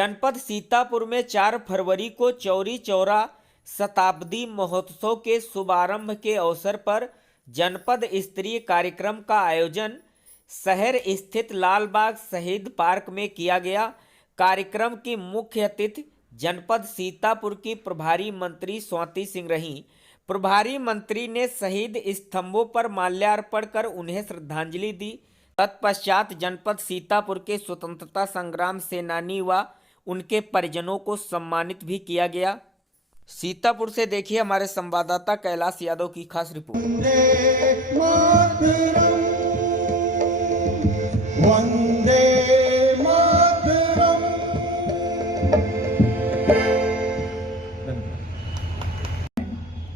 जनपद सीतापुर में 4 फरवरी को चौरी चौरा शताब्दी महोत्सव के शुभारंभ के अवसर पर जनपद स्तरीय कार्यक्रम का आयोजन शहर स्थित लाल बाग शहीद पार्क में किया गया। कार्यक्रम की मुख्य अतिथि जनपद सीतापुर की प्रभारी मंत्री स्वाति सिंह रहीं। प्रभारी मंत्री ने शहीद स्तंभों पर माल्यार्पण कर उन्हें श्रद्धांजलि दी। तत्पश्चात जनपद सीतापुर के स्वतंत्रता संग्राम सेनानी व उनके परिजनों को सम्मानित भी किया गया। सीतापुर से देखिए हमारे संवाददाता कैलाश यादव की खास रिपोर्ट।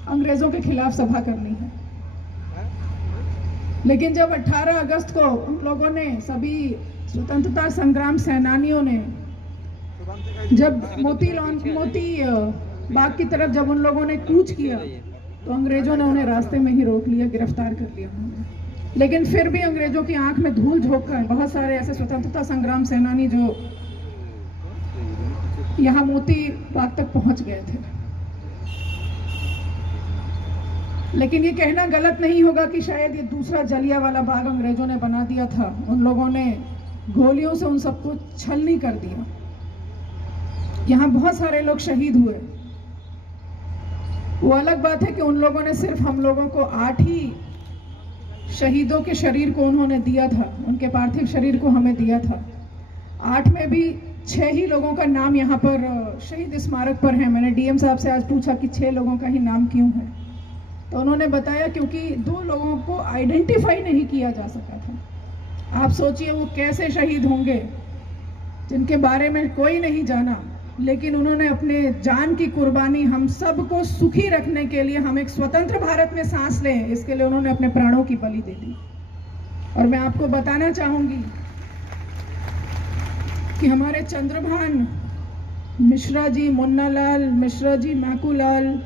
अंग्रेजों के खिलाफ सभा करनी है, लेकिन जब 18 अगस्त को हम लोगों ने सभी स्वतंत्रता संग्राम सेनानियों ने जब मोती बाग की तरफ जब उन लोगों ने कूच किया तो अंग्रेजों ने उन्हें रास्ते में ही रोक लिया, गिरफ्तार कर लिया उन्होंने। लेकिन फिर भी अंग्रेजों की आंख में धूल झोंक कर बहुत सारे ऐसे स्वतंत्रता संग्राम सेनानी जो यहाँ मोती बाग तक पहुंच गए थे। लेकिन ये कहना गलत नहीं होगा कि शायद ये दूसरा जलियांवाला बाग अंग्रेजों ने बना दिया था। उन लोगों ने गोलियों से उन सबको छलनी कर दिया। यहाँ बहुत सारे लोग शहीद हुए। वो अलग बात है कि उन लोगों ने सिर्फ हम लोगों को 8 ही शहीदों के शरीर को उन्होंने दिया था, उनके पार्थिव शरीर को हमें दिया था। 8 में भी 6 ही लोगों का नाम यहाँ पर शहीद स्मारक पर है। मैंने डीएम साहब से आज पूछा कि 6 लोगों का ही नाम क्यों है, तो उन्होंने बताया क्योंकि 2 लोगों को आइडेंटिफाई नहीं किया जा सका था। आप सोचिए वो कैसे शहीद होंगे जिनके बारे में कोई नहीं जाना, लेकिन उन्होंने अपने जान की कुर्बानी हम सबको सुखी रखने के लिए, हम एक स्वतंत्र भारत में सांस लें, इसके लिए उन्होंने अपने प्राणों की बलि दे दी। और मैं आपको बताना चाहूंगी कि हमारे चंद्रभान मिश्रा जी, मुन्नालाल मिश्रा जी, माकूलाल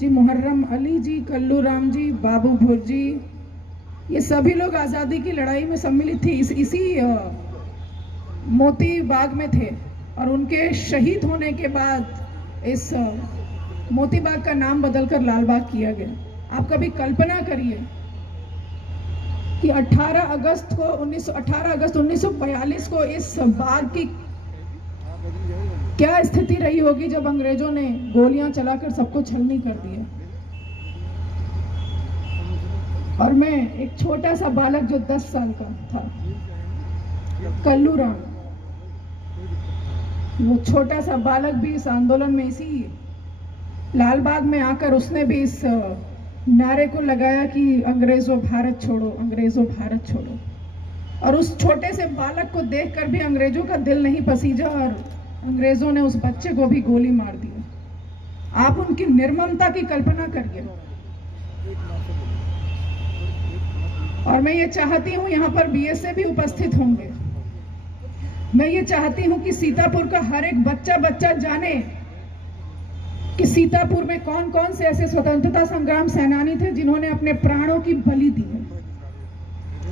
जी, मुहर्रम अली जी, कल्लू राम जी, बाबू भुर जी, ये सभी लोग आज़ादी की लड़ाई में सम्मिलित थे, इसी मोती बाग में थे। और उनके शहीद होने के बाद इस मोती बाग का नाम बदलकर लाल बाग किया गया। आप कभी कल्पना करिए कि 18 अगस्त 1942 को इस बाग की क्या स्थिति रही होगी जब अंग्रेजों ने गोलियां चलाकर सबको छलनी कर दिया। और मैं एक छोटा सा बालक जो 10 साल का था, कल्लू राम, वो छोटा सा बालक भी इस आंदोलन में, इसी लाल बाग में आकर उसने भी इस नारे को लगाया कि अंग्रेजों भारत छोड़ो, अंग्रेजों भारत छोड़ो। और उस छोटे से बालक को देखकर भी अंग्रेजों का दिल नहीं पसीजा और अंग्रेजों ने उस बच्चे को भी गोली मार दी। आप उनकी निर्ममता की कल्पना करिए। और मैं ये चाहती हूँ, यहाँ पर बीएसए भी उपस्थित होंगे, मैं ये चाहती हूँ कि सीतापुर का हर एक बच्चा जाने कि सीतापुर में कौन कौन से ऐसे स्वतंत्रता संग्राम सेनानी थे जिन्होंने अपने प्राणों की बलि दी है।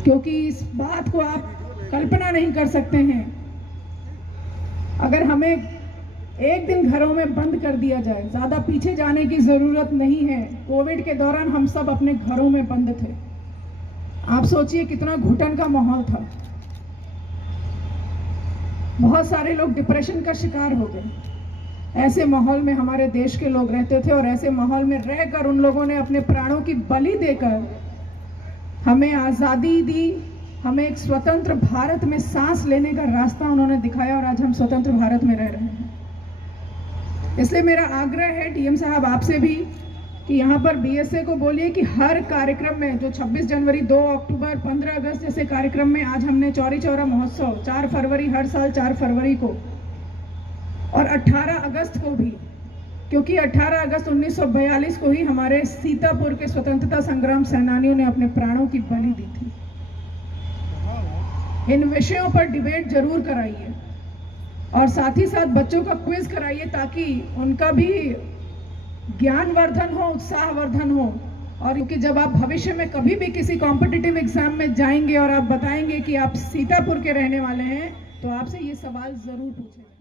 क्योंकि इस बात को आप कल्पना नहीं कर सकते हैं, अगर हमें एक दिन घरों में बंद कर दिया जाए, ज्यादा पीछे जाने की जरूरत नहीं है। कोविड के दौरान हम सब अपने घरों में बंद थे। आप सोचिए कितना घुटन का माहौल था। बहुत सारे लोग डिप्रेशन का शिकार हो गए। ऐसे माहौल में हमारे देश के लोग रहते थे और ऐसे माहौल में रहकर उन लोगों ने अपने प्राणों की बलि देकर हमें आज़ादी दी, हमें एक स्वतंत्र भारत में सांस लेने का रास्ता उन्होंने दिखाया और आज हम स्वतंत्र भारत में रह रहे हैं। इसलिए मेरा आग्रह है डीएम साहब आपसे भी कि यहाँ पर बीएसए को बोलिए कि हर कार्यक्रम में, जो 26 जनवरी, 2 अक्टूबर, 15 अगस्त जैसे कार्यक्रम में, आज हमने चौरी चौरा महोत्सव 4 फरवरी, हर साल 4 फरवरी को और 18 अगस्त को भी, क्योंकि 18 अगस्त 1942 को ही हमारे सीतापुर के स्वतंत्रता संग्राम सेनानियों ने अपने प्राणों की बलि दी थी। इन विषयों पर डिबेट जरूर कराइए और साथ ही साथ बच्चों का क्विज कराइए ताकि उनका भी ज्ञानवर्धन हो, उत्साहवर्धन हो। और क्योंकि जब आप भविष्य में कभी भी किसी कॉम्पिटिटिव एग्जाम में जाएंगे और आप बताएंगे कि आप सीतापुर के रहने वाले हैं, तो आपसे ये सवाल जरूर पूछेंगे।